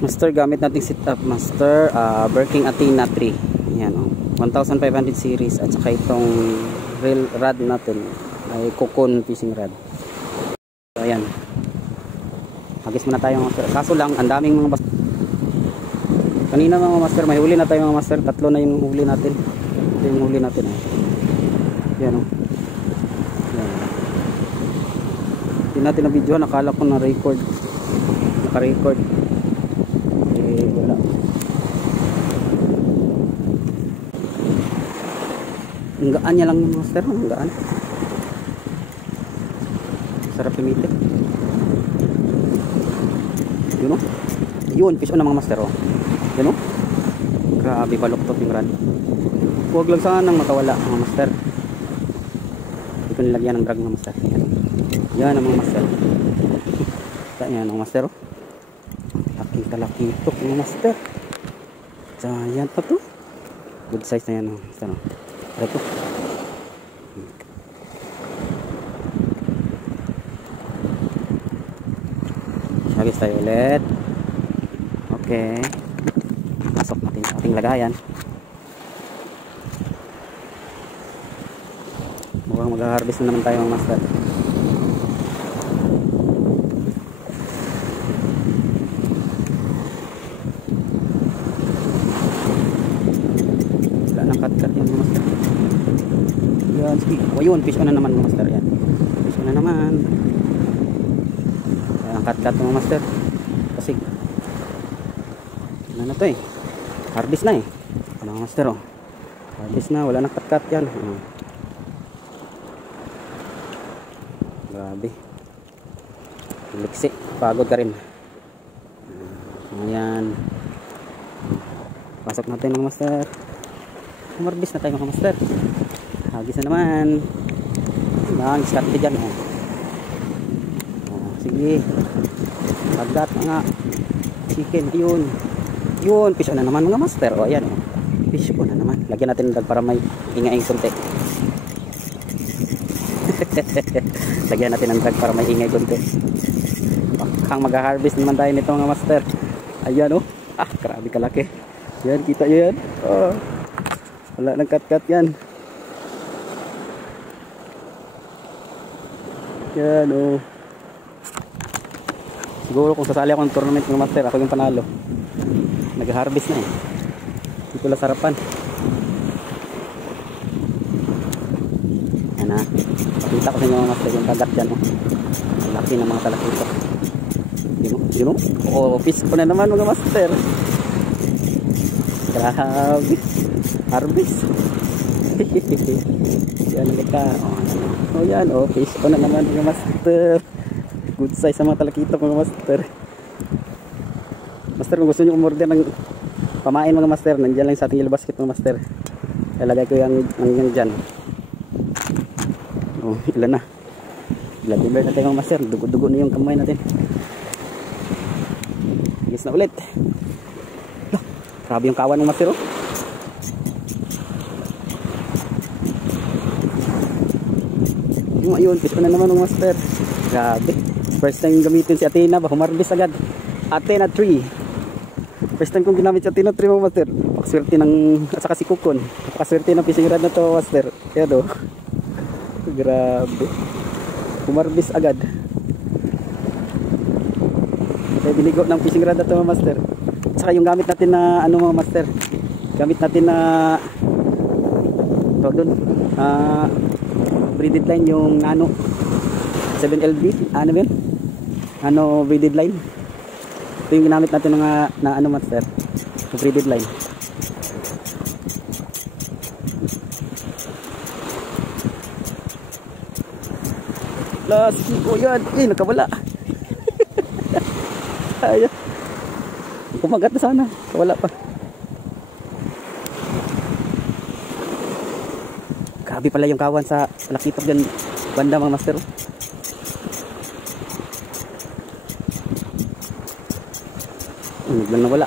Master, gamit nating setup master, Birking Athena 3. Yan o, 1500 series. At saka itong reel rod natin ay Cocoon fishing rod. So ayan, magis muna tayo master. Kaso lang, ang daming mga master. Kanina mga master, may huli na tayo mga master. Tatlo na yung huli natin. Ito yung huli natin eh. Yan o. Hindi natin na video, nakala ko na record. Naka-record. Eh wala. Ang gaan niya lang yung master. Ang gaan. Sarap pimitin. Yun o. Yun, fish on na mga master o. Yun o. Grabe, baluktot yung rod. Huwag lang sanang makawala mga master. Hindi ko nilagyan ng drag mga master. Yan ang mga master. Yan ang master o. Laking talaki ito mga master. Giant pa to. Good size na yan mga master o. Ito. Sagis tayo ulit. Okay. Pasok natin sa ating lagayan. Mukhang mag-harvest na naman tayo mga master. Wala nang cut-cut yan mga master. Yan, sige. O yun, fish on na naman mga master. Yan. Fish on na naman. Wala nang cut-cut mga master. Kasi ano na to eh. Harvest na eh. Mga master oh. Harvest na, wala nang cut-cut yan. Grabe. Liksi, pagod ka rin. Ayan. Pasok natin mga master. Harvest na tayo mga master. Hagis na naman. Ang iskarte dyan oh. Sige. Pagdat mga chicken. Yun. Yun, fish on na naman mga master. O ayan oh. Fish on na naman. Lagyan natin ng drag para may ingay konti. Lagyan natin ng drag para may ingay konti. Bakang mag-harvest naman tayo nito mga master. Ayan oh. Ah, grabe kalaki. Yan, kita yan. Oh. Wala nang cut-cut yan. Yan oh. Siguro kung sasali ako ng tournament ng master, ako yung panalo. Nag-harvest na eh. Hindi ko lang sarapan. Yan ha. Pakita ko sa inyo mga master yung tagat dyan oh. Laki ng mga talakito. Yun o. Oo, fish ko na naman mga master. Grabe. Harvest. Yan lika. Oh yan oh. Fish ko na naman mga master. Good size sa mga talakito mga master. Master, kung gusto nyo umorder ng pamain mga master, nandiyan lang sa ating yellow basket mga master. Ilagay ko yung dyan. Oh, ilan na. Vladimir natin mga master. Dugo-dugo na yung kamay natin. Yes na ulit. Loh, grabe yung kawan ng master oh. Yung ayun, fish ko na naman mga master. Grabe. First time gamitin si Athena, humarbis agad. Athena 3. First time kong ginamit si Athena 3 mga master. Pakaswerte ng, at saka si Cocoon. Pakaswerte ng fishing rod na to master. Kaya do. Grabe. Humarbis agad. Kaya binigo ng fishing rod na to mga master. At saka yung gamit natin na ano mga master. Gamit natin na to dun. Braided line yung nano 7LB. Ano ba yun? Ano braided line? Ito yung ginamit natin na ano master, braided line. Last oh yan, nakawala. Ayan, kumagat na sana, wala pa. Grabe pala yung kawan sa nakitap dyan banda mga master. Biglang nawala.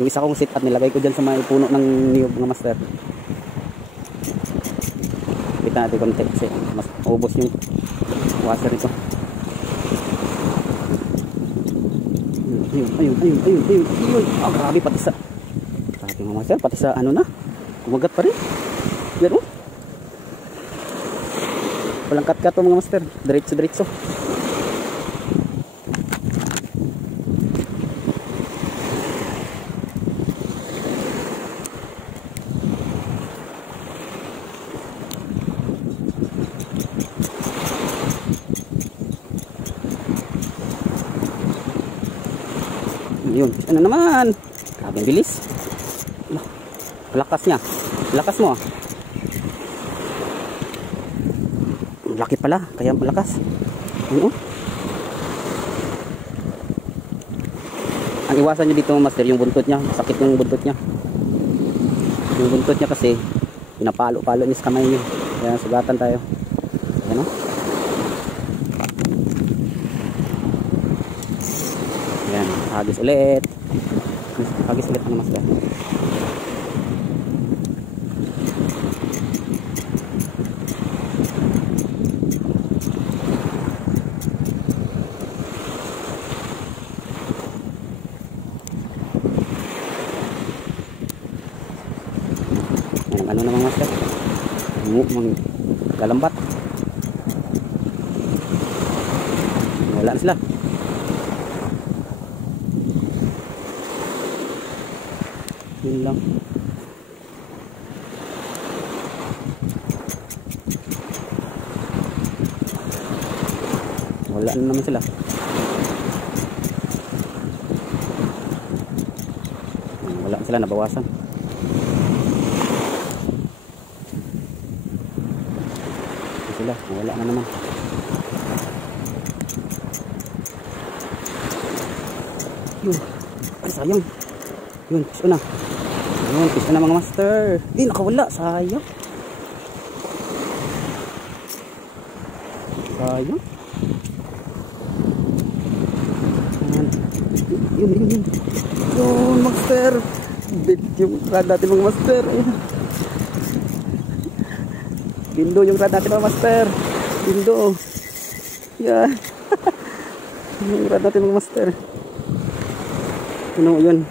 Yung isa kong sit up nilagay ko dyan sa mga puno ng niyog mga master. Kita natin konti kasi mas ubos yung washer ito. Ayun. Ah, grabe pati sa. Grabe mga master, pati sa ano na. Kumagat pa rin. Yan oh. Walang kat-kat mga master. Diretso. Yun, ano naman? Grabe ang bilis. Lakas niya. Lakas mo. Laki pala, kaya malakas. Ano? Ang iwasan nyo dito master, yung buntot niya. Sakit yung buntot niya. Yung buntot niya kasi pinapalo-palo niya sa kamay niyo. Kaya sugatan tayo. Ano? Yan, hagis ulit. Hagis ulit ng master. Ano naman master? Galambat. Wala na sila. Yun lang. Wala na naman sila. Wala sila, nabawasan. Sila, wala na naman. Yun, ay sayang. Yun, piso na. Yun, piso na mga master. Nakawala, sayang. Sayang. Yun. Yun, master. Bit yung rad natin mga master. Bindo yung rad natin mga master. Bindo. Yan. Yung rad natin mga master. Ano yun?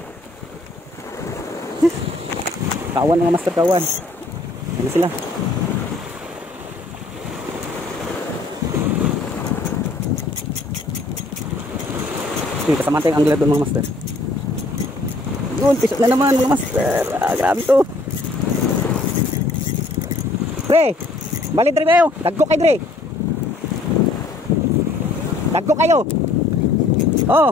Kawan mga master, kawan. Ano sila? Kasama tayong angler doon mga master. Yun, pisok na naman mga master. Grabe to. Pre, balik dre kayo. Dagko kayo dre. Dagko kayo. Oh.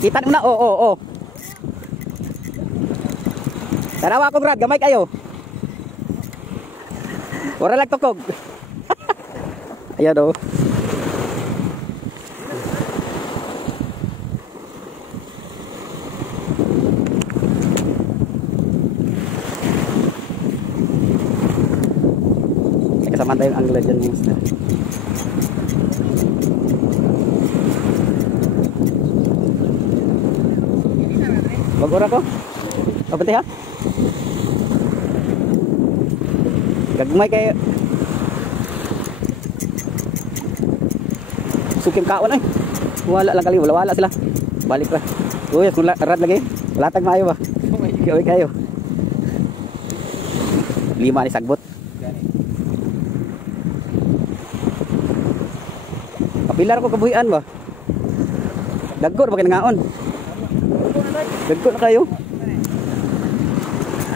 Kita nyo na. Oh. Tanawa ko grad, gamay kayo. Wala lang tukog. Ayan o. Kasama tayong angler dyan mga master. Bagora ko. Pabantay ha. Gagmay kayo. Sukim kaon ay. Wala lang kali, wala sila. Balik ra. Uy, kung rad lagi. Wala tag maayo ba? Uy kayo. 5 ni sagbot. Kapilar ko kabuhian ba? Dagko ba kinangaon? Dagko na kayo.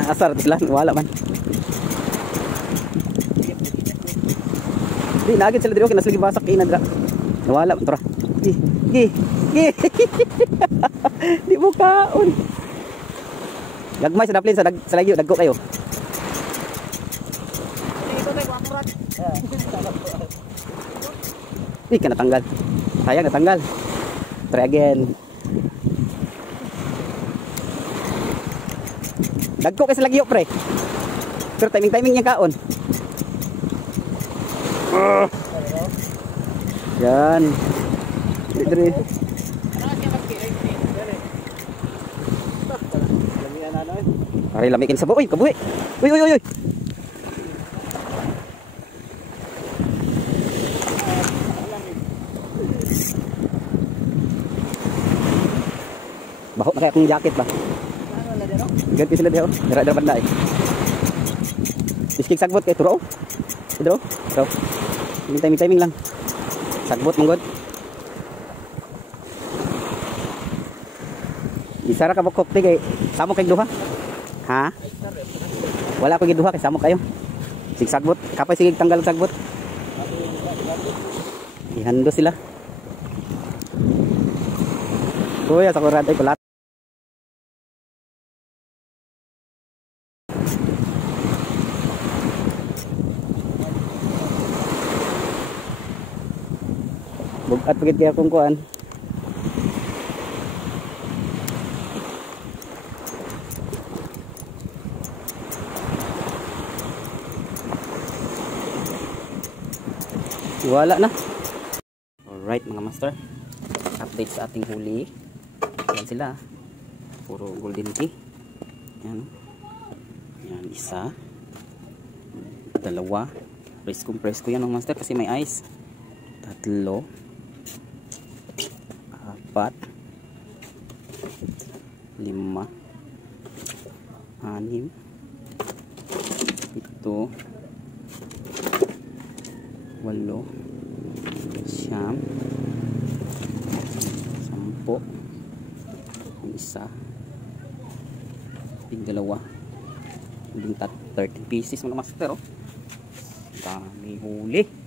Asar sila, wala man. Di nagit sila dito kinasligi basak inad ra. Nawala man tara. Gi. Di mo kaon. Gagmay sa daplin sa lagyo dagko kayo. Ka natanggal. Sayang natanggal. Try again. Dagko kay sa lagyo pre. Pero timing niya kaon. Yan. Dire. Ari lamikin sa buoy, kabuhi. Uy. Baho na kaya akong jacket ba. Ganti sila diyo. Dara-dara banda eh. Biskig sagbot kay turo. Turo. Turo. Timing lang. Sagbot manggod. Isara ka bukok ti kay samok kay duha. Ha? Wala ko giduha kay samok kayo. Sig sagbot, kapay sige tanggal sagbot. Ihando sila. Kuya sa kurad ay kulat. Bugat pagit kaya kung kuan. Wala na. Alright mga master, update sa ating huli. Yan sila, puro golden key. Yan. Yan, isa, dalawa, presko yan mga master kasi may ice. Tatlo, apat, lima, anim, ito, walo, siyam, sampo, isa, dalawa, 13 pieces mga master. Oh, dami huli.